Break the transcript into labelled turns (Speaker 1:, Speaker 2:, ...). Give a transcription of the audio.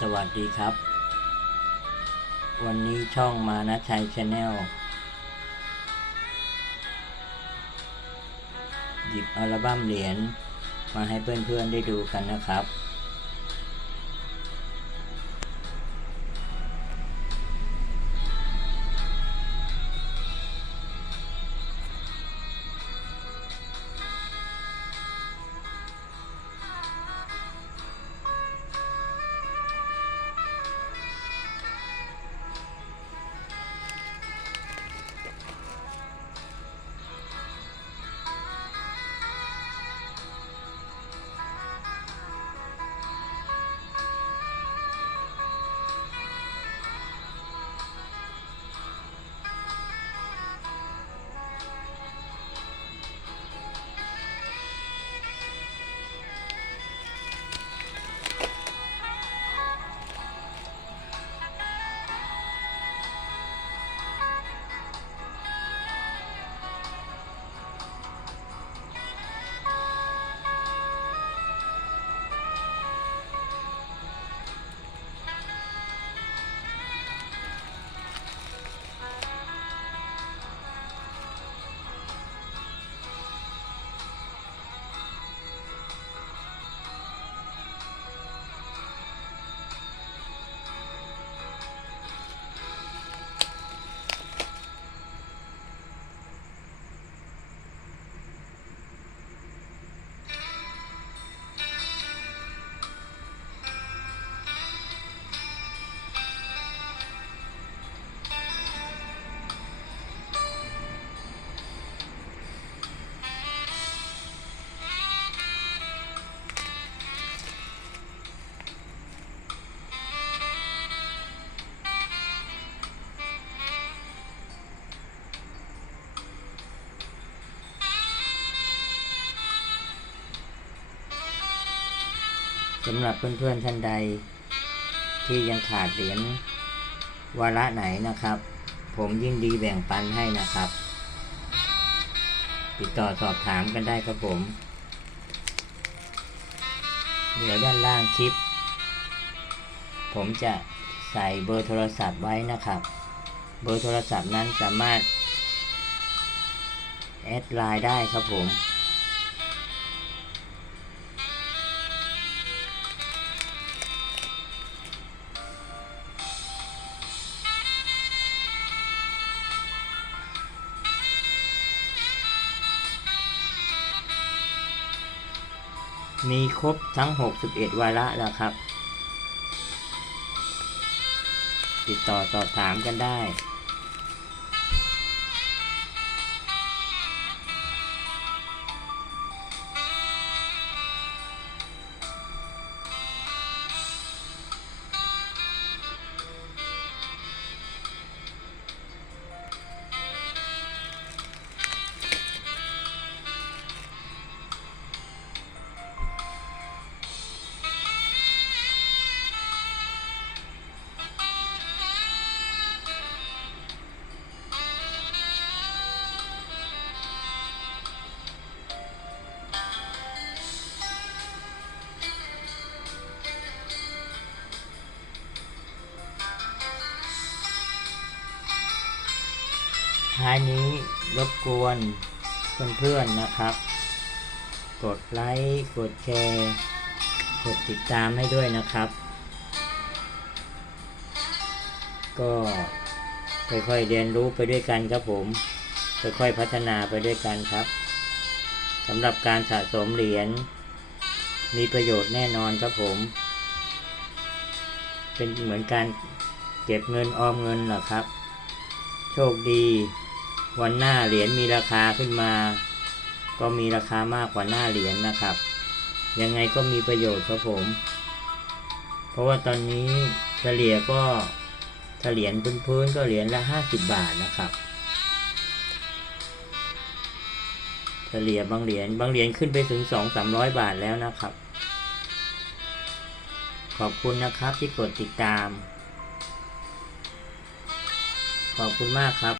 Speaker 1: สวัสดีครับ วันนี้ช่องมานะชัยชาแนลหยิบอัลบั้มเหรียญมาให้เพื่อนๆได้ดูกันนะครับ สำหรับเพื่อนๆท่านใด ที่ยังขาดเหรียญวาระไหนนะครับ ผมยินดีแบ่งปันให้นะครับ ติดต่อสอบถามกันได้ครับผม เดี๋ยวด้านล่างคลิป ผมจะใส่เบอร์โทรศัพท์ไว้นะครับ เบอร์โทรศัพท์นั้นสามารถแอดไลน์ได้ครับผม มีครบทั้ง 61 วาระแล้วครับ ติดต่อสอบถามกันได้ ท้ายนี้รบกวนเพื่อนๆนะครับ กดไลค์กดแชร์กดติดตามให้ด้วยนะครับ ก็ค่อยๆเรียนรู้ไปด้วยกันครับผม ค่อยๆพัฒนาไปด้วยกันครับสำหรับการสะสมเหรียญมีประโยชน์แน่นอนครับผม เป็นเหมือนการเก็บเงินออมเงินเหรอครับ โชคดี วันหน้าเหรียญมีราคาขึ้นมา ก็มีราคามากกว่าหน้าเหรียญนะครับ ยังไงก็มีประโยชน์ครับผม เพราะว่าตอนนี้เฉลี่ยก็ถ้าเหรียญพื้นๆก็เหรียญละห้าสิบบาทนะครับเฉลี่ยบางเหรียญบางเหรียญขึ้นไปถึงสองสามร้อยบาทแล้วนะครับ ขอบคุณนะครับที่กดติดตาม ขอบคุณมากครับ